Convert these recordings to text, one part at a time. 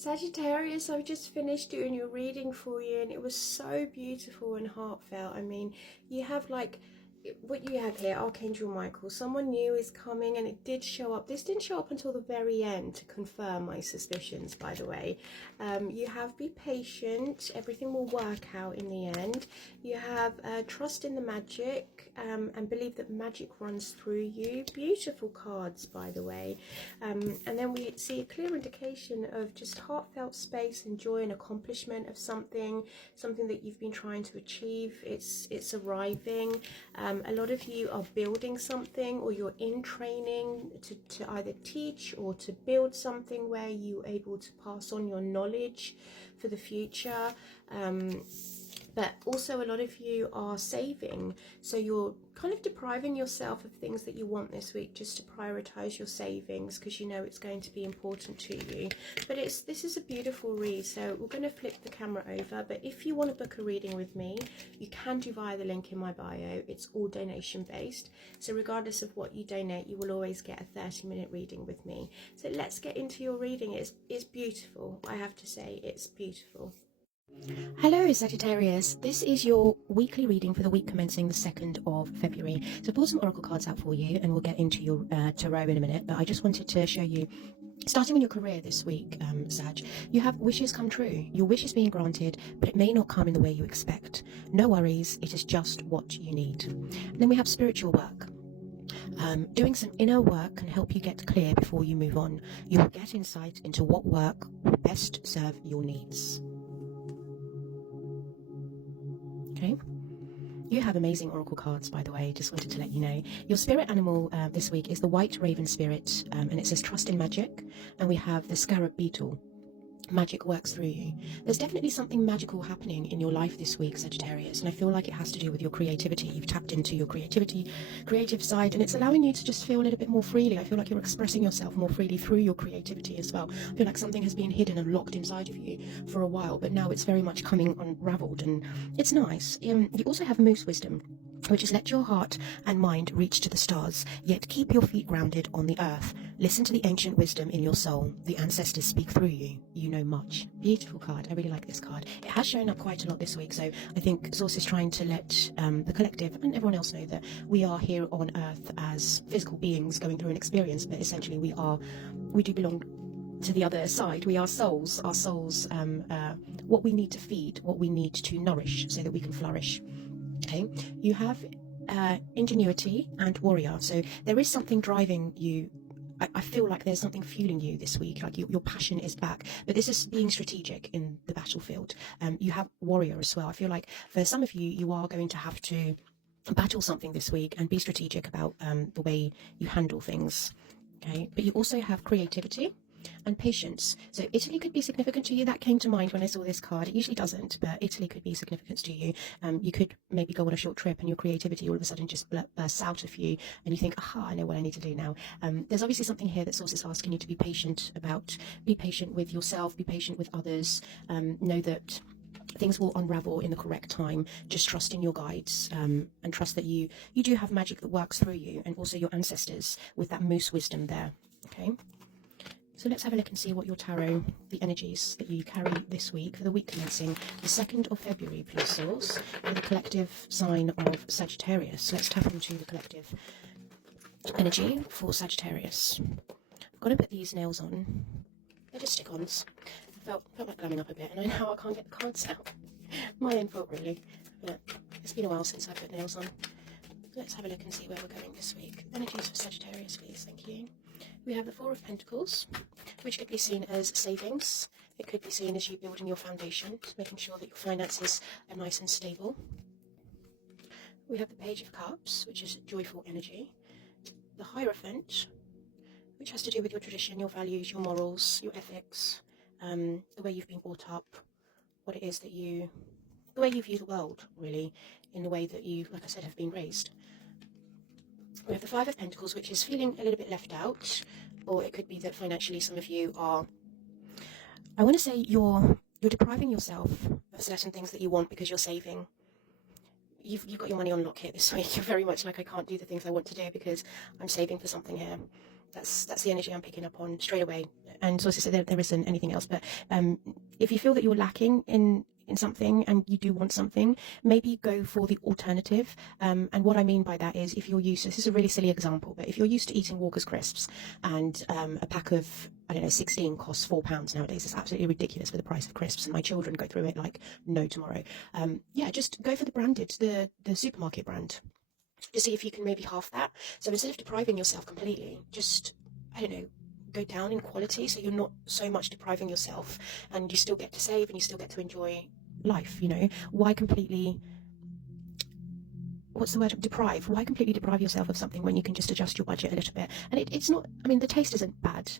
Sagittarius, I've just finished doing your reading for you and it was so beautiful and heartfelt. I mean, you have like what you have here, Archangel Michael. Someone new is coming and it did show up. This didn't show up until the very end to confirm my suspicions, by the way. You have be patient. Everything will work out in the end. You have trust in the magic and believe that magic runs through you. Beautiful cards, by the way. And then we see a clear indication of just heartfelt space and joy and accomplishment of something that you've been trying to achieve. It's arriving. A lot of you are building something, or you're in training to either teach or to build something where you're able to pass on your knowledge for the future. But also a lot of you are saving, so you're kind of depriving yourself of things that you want this week just to prioritize your savings, because you know it's going to be important to you. But this is a beautiful read, so we're going to flip the camera over. But if you want to book a reading with me, you can do via the link in my bio. It's all donation based, so regardless of what you donate, you will always get a 30-minute reading with me. So let's get into your reading. It's beautiful, I have to say. It's beautiful. Hello Sagittarius, this is your weekly reading for the week commencing the 2nd of February. So I pulled some oracle cards out for you and we'll get into your tarot in a minute, but I just wanted to show you, starting with your career this week, Sag, you have wishes come true. Your wish is being granted, but it may not come in the way you expect. No worries, it is just what you need. And then we have spiritual work. Doing some inner work can help you get clear before you move on. You will get insight into what work will best serve your needs. Okay. You have amazing oracle cards, by the way, just wanted to let you know. Your spirit animal this week is the white raven spirit, and it says trust in magic, and we have the scarab beetle. Magic works through you. There's definitely something magical happening in your life this week, Sagittarius, and I feel like it has to do with your creativity. You've tapped into your creative side, and it's allowing you to just feel a little bit more freely. I feel like you're expressing yourself more freely through your creativity as well. I feel like something has been hidden and locked inside of you for a while, but now it's very much coming unraveled, and it's nice. You also have moose wisdom, which is let your heart and mind reach to the stars, yet keep your feet grounded on the earth. Listen to the ancient wisdom in your soul. The ancestors speak through you. You know much. Beautiful card. I really like this card. It has shown up quite a lot this week, so I think Source is trying to let the collective and everyone else know that we are here on earth as physical beings going through an experience, but essentially we do belong to the other side. We are souls. Our souls, what we need to feed, what we need to nourish so that we can flourish. Okay, you have ingenuity and warrior, so there is something driving you. I feel like there's something fueling you this week, like your passion is back, but this is being strategic in the battlefield. You have warrior as well. I feel like for some of you, you are going to have to battle something this week and be strategic about the way you handle things. Okay, but you also have creativity and patience. So Italy could be significant to you. That came to mind when I saw this card. It usually doesn't, but Italy could be significant to you. You could maybe go on a short trip and your creativity all of a sudden just bursts out of you and you think, aha, I know what I need to do now. There's obviously something here that Source is asking you to be patient about. Be patient with yourself, be patient with others. Know that things will unravel in the correct time. Just trust in your guides, and trust that you do have magic that works through you, and also your ancestors with that moose wisdom there. Okay. So let's have a look and see what your tarot, the energies that you carry this week for the week commencing the 2nd of February, please, Source, for the collective sign of Sagittarius. Let's tap into the collective energy for Sagittarius. I've got to put these nails on. They're just stick-ons. Felt like glamming up a bit, and I know I can't get the cards out. My own fault, really. But it's been a while since I put nails on. Let's have a look and see where we're going this week. Energies for Sagittarius, please. Thank you. We have the Four of Pentacles, which could be seen as savings. It could be seen as you building your foundation, making sure that your finances are nice and stable. We have the Page of Cups, which is joyful energy. The Hierophant, which has to do with your tradition, your values, your morals, your ethics, the way you've been brought up, what it is that the way you view the world, really, in the way that you, like I said, have been raised. We have the Five of Pentacles, which is feeling a little bit left out, or it could be that financially some of you are, I want to say you're depriving yourself of certain things that you want because you're saving. You've got your money on lock here this week. You're very much like, I can't do the things I want to do because I'm saving for something here. That's the energy I'm picking up on straight away. And so as I said, there isn't anything else. But if you feel that you're lacking in something and you do want something, maybe go for the alternative. And what I mean by that is, if you're used to, this is a really silly example, but if you're used to eating Walker's crisps and a pack of, I don't know, 16 costs £4 nowadays, it's absolutely ridiculous for the price of crisps, and my children go through it like no tomorrow. Yeah, just go for the branded, the supermarket brand, to see if you can maybe half that. So instead of depriving yourself completely, just, I don't know, go down in quality, so you're not so much depriving yourself, and you still get to save and you still get to enjoy life. You know, why completely, what's the word, deprive? Why completely deprive yourself of something when you can just adjust your budget a little bit? And it's not, I mean, the taste isn't bad.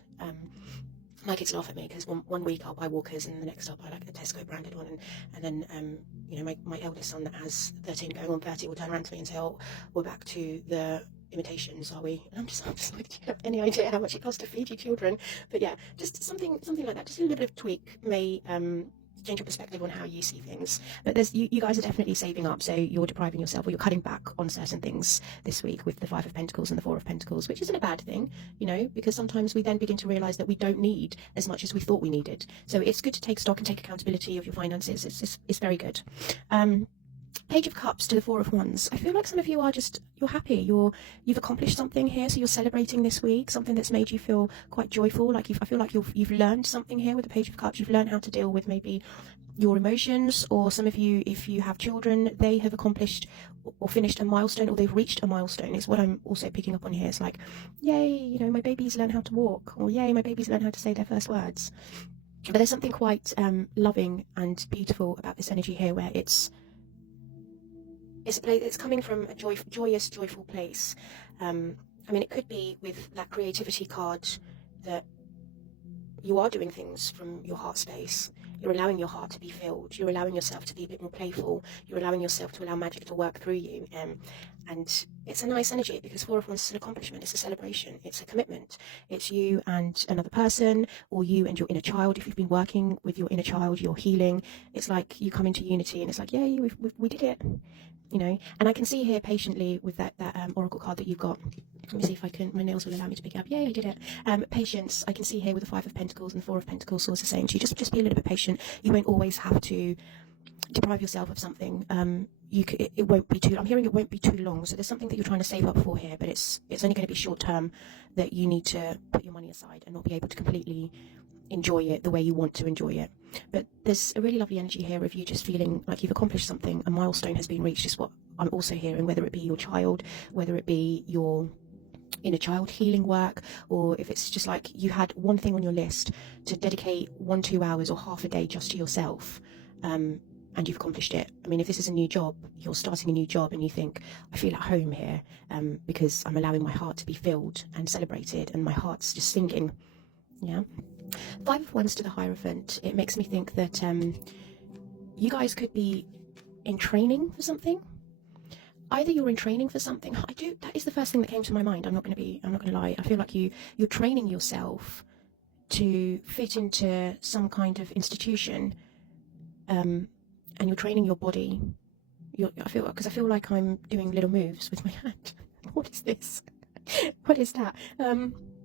My kids laugh at me because one week I'll buy Walkers and the next I'll buy like the Tesco branded one, and then you know, my eldest son that has 13 going on 30 will turn around to me and say, oh, we're back to the imitations, are we? And I'm just like, do you have any idea how much it costs to feed your children? But yeah, just something like that, just a little bit of tweak may change your perspective on how you see things. But there's you guys are definitely saving up, so you're depriving yourself, or you're cutting back on certain things this week with the Five of Pentacles and the Four of Pentacles, which isn't a bad thing, you know, because sometimes we then begin to realize that we don't need as much as we thought we needed. So it's good to take stock and take accountability of your finances. It's very good. Page of Cups to the Four of Wands. I feel like some of you are just, you're happy, you've accomplished something here, so you're celebrating this week, something that's made you feel quite joyful. Like I feel like you've learned something here with the Page of Cups. You've learned how to deal with maybe your emotions, or some of you, if you have children, they have accomplished or finished a milestone, or they've reached a milestone, is what I'm also picking up on here. It's like, yay, you know, my baby's learned how to walk, or yay, my baby's learned how to say their first words. But there's something quite loving and beautiful about this energy here, where it's a place, it's coming from a joyous, joyful place. I mean, it could be with that creativity card that you are doing things from your heart space. You're allowing your heart to be filled. You're allowing yourself to be a bit more playful. You're allowing yourself to allow magic to work through you. And it's a nice energy, because Four of Wands is an accomplishment. It's a celebration. It's a commitment. It's you and another person, or you and your inner child. If you've been working with your inner child, you're healing. It's like you come into unity, and it's like, yay, we did it. You know, and I can see here patiently with that oracle card that you've got. Let me see if I can, my nails will allow me to pick it up. Yay, I did it. Patience, I can see here with the Five of Pentacles and the Four of Pentacles also saying to you, just be a little bit patient. You won't always have to deprive yourself of something. It won't be too, I'm hearing it won't be too long. So there's something that you're trying to save up for here, but it's only going to be short term, that you need to put your money aside and not be able to completely enjoy it the way you want to enjoy it. But there's a really lovely energy here of you just feeling like you've accomplished something. A milestone has been reached, is what I'm also hearing, whether it be your child, whether it be your inner child healing work, or if it's just like you had one thing on your list to dedicate 1-2 hours or half a day just to yourself, and you've accomplished it. I mean, if this is a new job, you're starting a new job and you think, I feel at home here, because I'm allowing my heart to be filled and celebrated, and my heart's just singing. Yeah. Five of Wands to the Hierophant. It makes me think that you guys could be in training for something. Either you're in training for something. That is the first thing that came to my mind. I'm not going to lie. I feel like you're training yourself to fit into some kind of institution, and you're training your body. I feel like I'm doing little moves with my hand. What is this? What is that?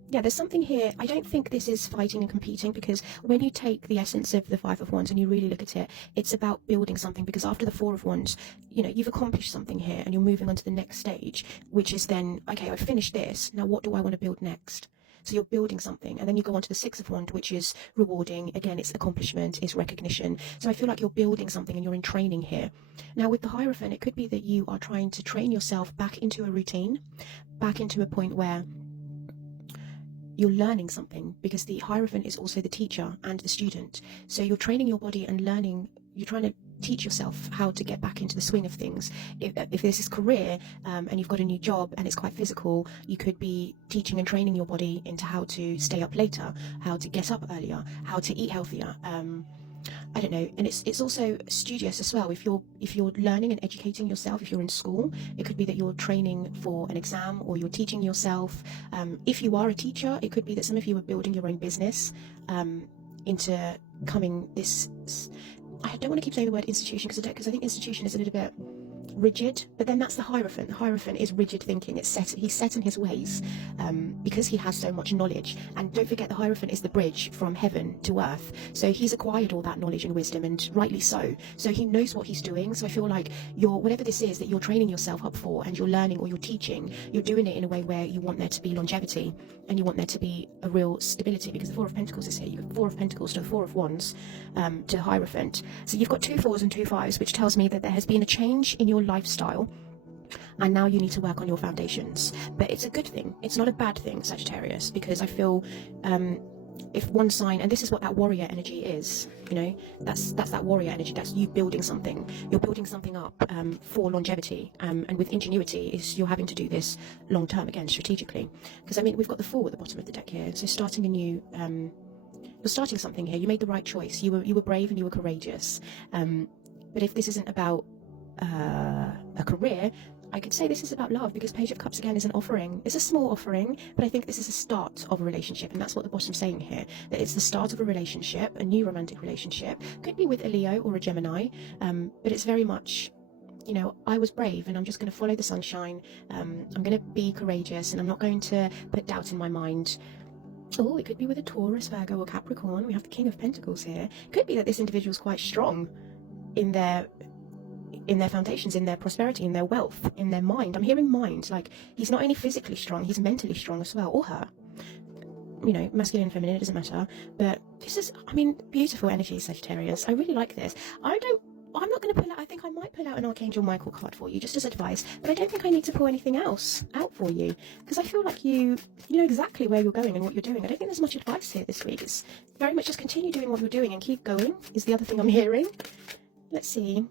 Yeah, there's something here. I don't think this is fighting and competing, because when you take the essence of the Five of Wands and you really look at it, it's about building something. Because after the Four of Wands, you know, you've accomplished something here, and you're moving on to the next stage, which is then, okay, I've finished this. Now, what do I want to build next? So you're building something, and then you go on to the Six of Wands, which is rewarding. Again, it's accomplishment, it's recognition. So I feel like you're building something and you're in training here. Now, with the Hierophant, it could be that you are trying to train yourself back into a routine, back into a point where you're learning something, because the Hierophant is also the teacher and the student. So you're training your body and learning, you're trying to teach yourself how to get back into the swing of things. If this is career, and you've got a new job and it's quite physical, you could be teaching and training your body into how to stay up later, how to get up earlier, how to eat healthier. I don't know. And it's also studious as well. If you're learning and educating yourself, if you're in school, it could be that you're training for an exam, or you're teaching yourself. If you are a teacher, it could be that some of you are building your own business, into coming this, I don't want to keep saying the word institution, because I think institution is a little bit, rigid, but then that's the Hierophant. The Hierophant is rigid thinking. It's set. He's set in his ways because he has so much knowledge. And don't forget, the Hierophant is the bridge from heaven to earth. So he's acquired all that knowledge and wisdom, and rightly so. So he knows what he's doing. So I feel like whatever this is that you're training yourself up for, and you're learning or you're teaching, you're doing it in a way where you want there to be longevity and you want there to be a real stability, because the Four of Pentacles is here. You've got Four of Pentacles to the Four of Wands to Hierophant. So you've got 2 4s and 2 5s, which tells me that there has been a change in your lifestyle, and now you need to work on your foundations. But it's a good thing. It's not a bad thing, Sagittarius, because I feel if one sign, and this is what that warrior energy is, you know, that's that warrior energy. That's you building something. You're building something up for longevity, and with ingenuity is you're having to do this long term, again, strategically. Because I mean, we've got the Fool at the bottom of the deck here, so starting a new you're starting something here. You made the right choice. You were brave and you were courageous. But if this isn't about a career, I could say this is about love, because Page of Cups again is an offering. It's a small offering, but I think this is a start of a relationship, and that's what the bottom's saying here, that it's the start of a relationship, a new romantic relationship. Could be with a Leo or a Gemini, but it's very much, you know, I was brave and I'm just going to follow the sunshine. I'm going to be courageous, and I'm not going to put doubt in my mind. Oh, it could be with a Taurus, Virgo or Capricorn. We have the King of Pentacles here. Could be that this individual is quite strong in their foundations, in their prosperity, in their wealth, in their mind. I'm hearing mind, like he's not only physically strong, he's mentally strong as well, or her. You know, masculine and feminine, it doesn't matter. But this is, I mean, beautiful energy, Sagittarius. I really like this. I'm not going to pull out, I think I might pull out an Archangel Michael card for you, just as advice, but I don't think I need to pull anything else out for you, because I feel like you know exactly where you're going and what you're doing. I don't think there's much advice here this week. It's very much just continue doing what you're doing and keep going, is the other thing I'm hearing. Let's see.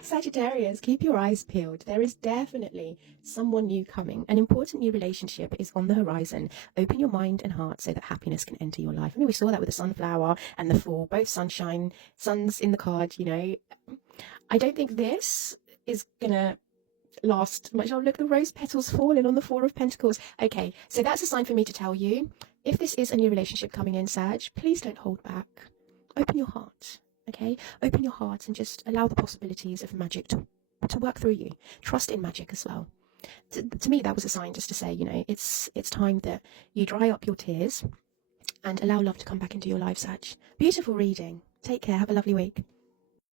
Sagittarius, keep your eyes peeled. There is definitely someone new coming. An important new relationship is on the horizon. Open your mind and heart so that happiness can enter your life. I mean, we saw that with the Sunflower and the Fool, both sunshine, suns in the card, you know. I don't think this is gonna last much. Oh, look, the rose petals falling on the Four of Pentacles. Okay, so that's a sign for me to tell you, if this is a new relationship coming in, Sag, please don't hold back. Open your heart. Okay, open your heart and just allow the possibilities of magic to work through you. Trust in magic as well. To me, that was a sign just to say, you know, it's time that you dry up your tears and allow love to come back into your life, Sag. Beautiful reading. Take care. Have a lovely week.